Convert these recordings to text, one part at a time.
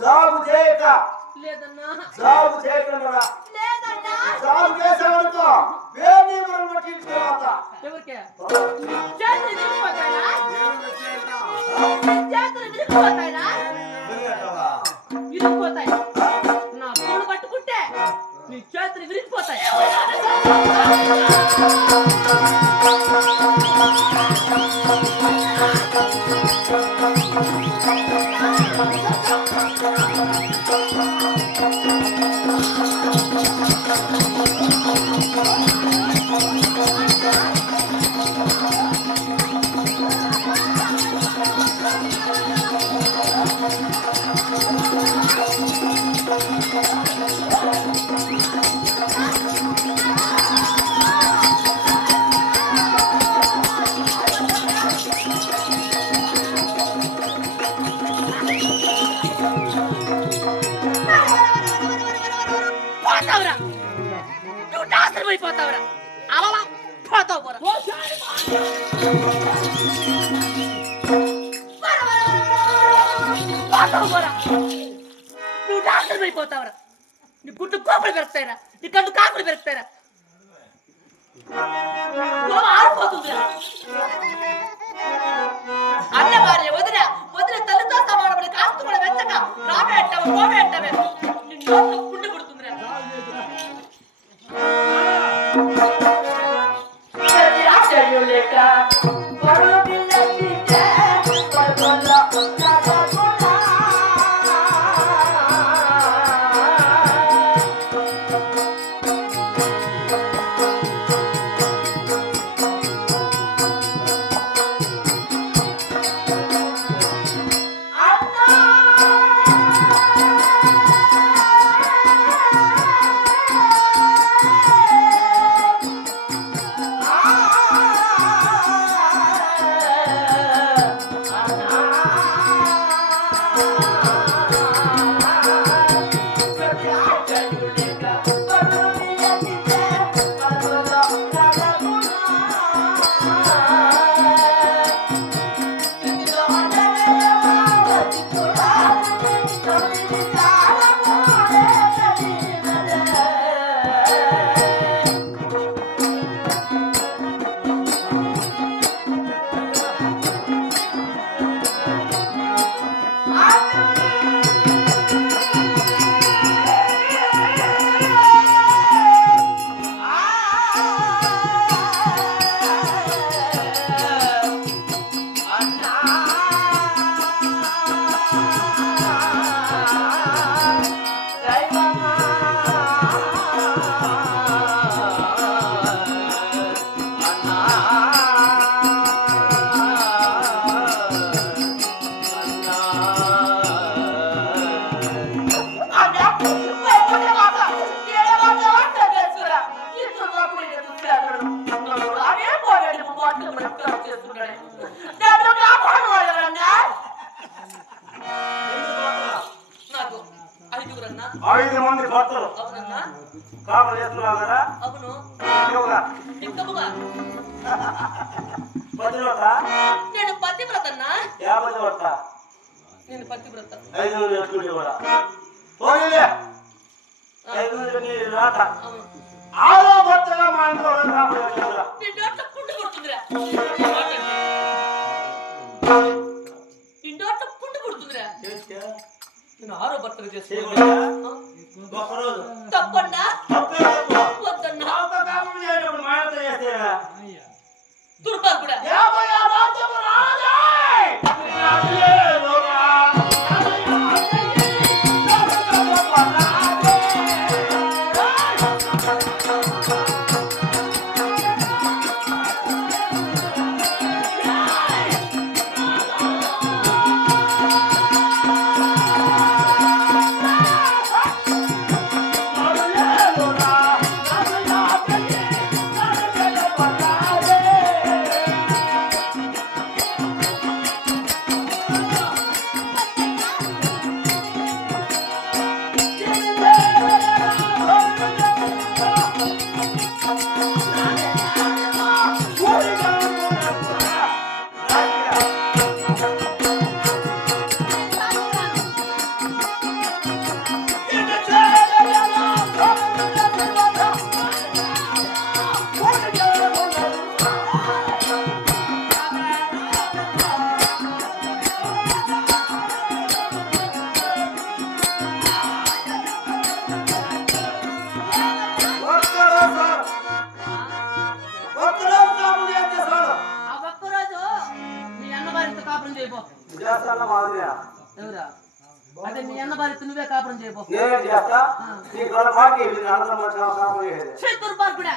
Job చేయక లేదన్నా job చేయకుండా లేదన్నా జాబు చేసావనుకో వేణి మనం పట్టించుకోవాలా ఎవరికే చేతులు విరిగిపోతాయా చేతులు విరిగిపోతాయా విరిగిపోతాయి నా పూలు పట్టుకుంటే నీ చేతులు విరిగిపోతాయి పోతావురా అలా పోతావు నువ్వు డాక్టర్ అయిపోతావురా నీ గుడ్డు కోపలు పెరుగుతాయిరా నీ కళ్ళు కాకులు పెరుగుతాయిరా ఆడిపోతుందిరా అన్న భార్య వదిన వదిన తల్లితో సమానపడి కాస్త కూడా వెచ్చక రామే అంటావు పోమే అంటావే నిన్ను పుండి పుడుతుందిరా ఐదు మంది భర్తలు కాపలు చేస్తున్నావు కదా నేను పతివ్రతన్నా నేను పతివ్రత 5 మంది ఎత్తుకుంటే కూడా పోనీలే 5 మంది రాట ఆరో భర్తగా మా ఇంట్లో కాపలు చేస్తున్నా నీ నోట్లో పుండు పుడుతుందిరా నీ నోట్లో పుండు పుడుతుందిరా నేను ఆరో భర్తగా చేస్తే తప్పన్నా వద్దన్నా దుర్భాగ్యుడా ఎవరా అంటే మీ అన్న భార్య నువ్వే కాపురం చేయబో నేనేం చేస్తా నీ గొడవ మాకి ఆనందం మంచిగా కాపురం చేసేది దుర్మార్గుడా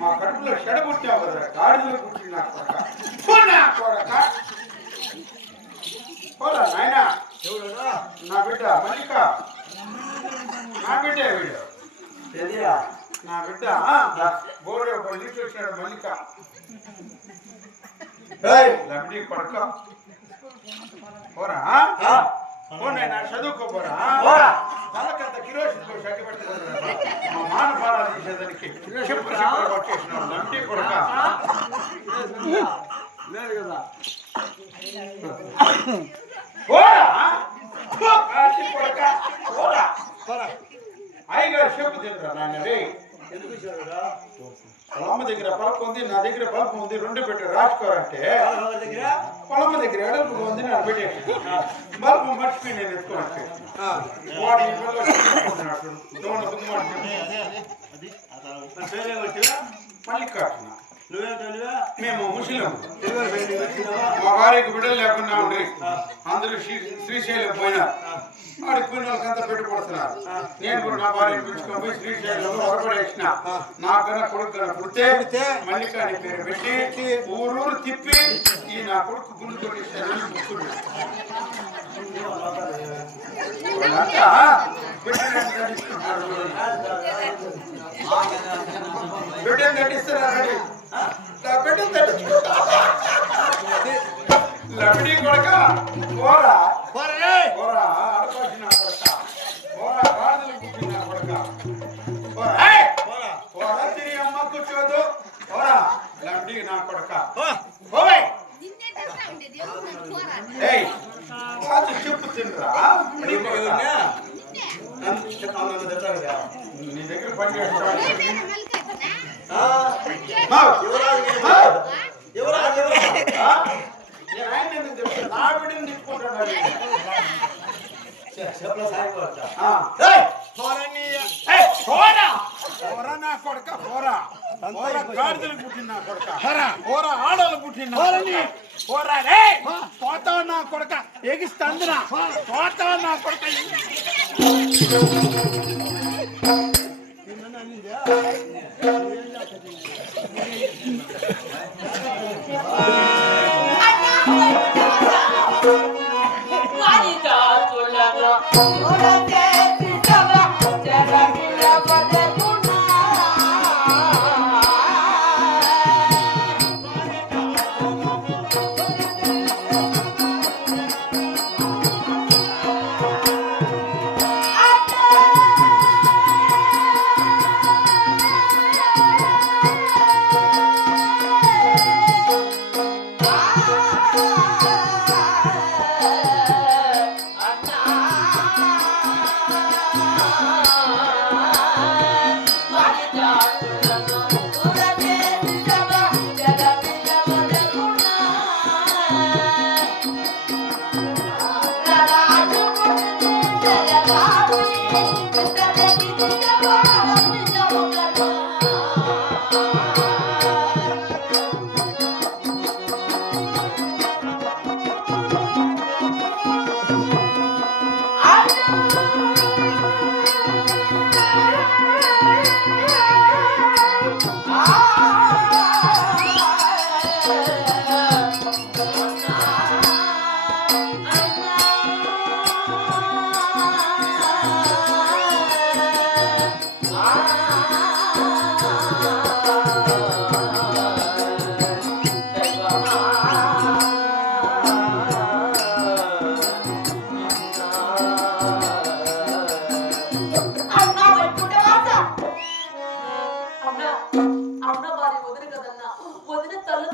మా కడుపులో చెడబుట్టావు కదా గాడిదలు పుట్టిన కొడక పోరా నాయన నా బిడ్డ మల్లిక నా బిడ్డ వీడు నా బిడ్డ బోర్డు పల్లి చూసాడు మల్లిక లబ్డి కొడక పోరా పోనా చదువుకోపోరా తలకంత కిరోసిన్ షట్టి పెట్టుకోరా మా మాన పారాలు తీసేదానికి చెప్పు కొట్టేసినాడు లబ్డి కొడక లేదు కదా అయ్యగారు చెప్పు తింటారా నాన్న రే ఎందుకు పొలమ్మ దగ్గర పలుపు ఉంది నా దగ్గర పలుపు ఉంది రెండు పెట్టి రాసుకోరంటే పొలమ్మ దగ్గర ఎడల్పు ఉంది నేను పెట్టేసి బల్బు మర్చిపోయి నేను ఎత్తుకోవచ్చు వాడు మల్లికార్జున మేము ముస్లిం మా భార్యకు బిడ్డలు లేకుండా ఉండి అందరూ శ్రీశైలం పోయినా ఆడికి పోయిన వాళ్ళకంతా పెట్టుబడుతున్నారు నేను కూడా నా భార్యను పిలుచుకొని పోయి శ్రీశైలంలో వరపడేసిన నాకన్నా కొడుకు పుడితే మల్లికాని పేరు పెట్టి ఊరూరు తిప్పి ఈ నా కొడుకు గుండు కొట్టేసాను బిడ్డను తట్టిస్తారా బిడ్డను తట్టించుకుంటా లబడి కొడక పోరా పోరా ఆడపడిన కొడక పోరా గాడిదలు పుట్టిన కొడక పోరా పోరా తిరిగి అమ్మ కూర్చోదు పోరా లబడి నా కొడక పోవే ఏయ్ అది చెప్పు తినరా నీ దగ్గర పని చేస్తాను నా బిడ్డను తిప్పుకుంటాడు నా కొడక పోరా పోరా గాడిదలు పుట్టిన కొడక పోరా ఆడలు పుట్టిన పోరా రే పోతావు నా కొడక ఎగిస్తాందిరా పోతావు నా కొడక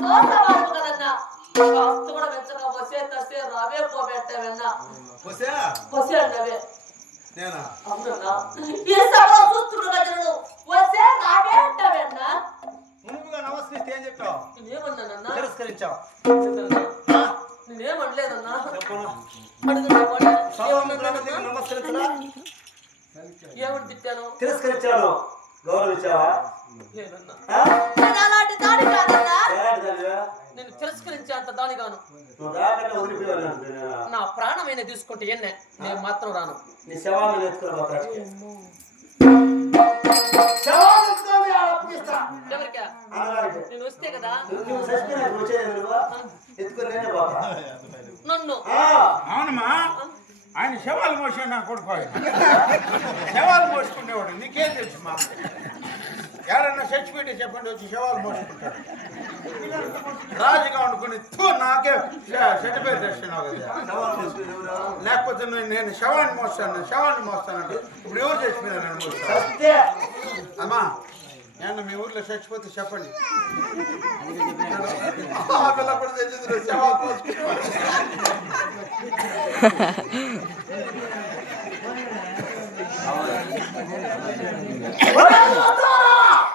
సోసవాడు కదన్నా కాస్త కూడా వెచ్చగా వసే తసే రావే పోబెట్టవన్నా వసే అన్నవే అవునన్నా ఈ సభలో చూస్తున్న గజలు వసే రావే అంటావన్నా ముందుగా నమస్కరిస్తే ఏం చెప్పావు? నేనేమన్నానన్నా తిరస్కరించావు. నేనేమనలేదన్నా చెప్పను. అడుగుతున్నావా నమస్కరించరా? ఏమని తిట్టాను తిరస్కరించాను. గౌరవించావా? లేదన్నా ఆ? నేను అలాంటి దాని కాదన్నా ఎలాంటి దానివే? నేను తిరస్కరించే అంత దానిగాను నువ్వు రాకుండా వదిలిపోయాను అనుకున్నా. నా ప్రాణమైన తీసుకుంటే ఎన్నే నేను మాత్రం రాను నీ శవాలను ఎత్తుకుని పోతాడు. శవాలను ఎత్తుకొని అప్పగిస్తా. ఎవరికా అన్నగారికి. నేను వస్తే కదా నువ్వు చచ్చిపోయినాక వచ్చేది నువ్వు ఎత్తుకొని నేనే పోతా. నన్ను ఆ. అవునమ్మా ఆయన శవాలు మోసాడు నా కొడుకు ఆయన. శవాలు మోసుకునేవాడు నీకేం తెలుసు మా ఎవరన్నా చచ్చిపోయింటే చెప్పండి వచ్చి శవాలు మోసుకుంటాడు. రాజుగా వండుకుని నాకే సర్టిఫికేట్ తెచ్చినావు కదా. శవాలను తీసుకుని ఎవరు? లేకపోతే నేను శవాన్ని మోస్తానంటే ఇప్పుడు ఎవరు చచ్చిపోయినా నేను మోస్తాను. సత్తే. అమ్మా ఏమన్నా మీ ఊర్లో చచ్చిపోతే చెప్పండి. ఆ పిల్ల కూడా తెచ్చింది శవాలు మోసుకునేవాడు.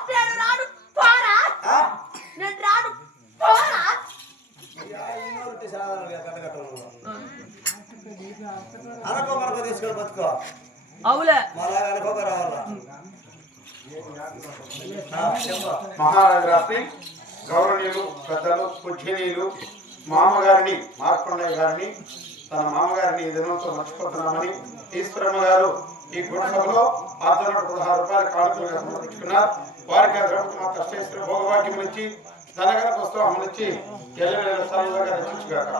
నేను రాను పోరా ఆ? నేను రాను పోరా ఇన్నోటి సాధారణంగా కట్టకట్టను. అనుకోమనుకో తీసుకొని బతుకో. అవులే మళ్ళా అనుకోక రావాలా? చెప్పు. మహారాజు రాత్రి గౌరవనీయులు పెద్దలు పూజనీయులు మామగారిని మార్కొండయ్య గారిని తన మామగారిని ఈ దినంతో మర్చిపోతున్నామని ఈశ్వరమ్మ గారు ఈ గుడి సభలో 16 రూపాయల కానుకలుగా సమర్పించుకున్నారు. వారికి ఆ ద్రౌపది మాత అష్టేశ్వర భోగవాక్యం నుంచి ధనగన పుస్తకం నుంచి ఎల్లవేళ స్థాయిగా రచించుగాక.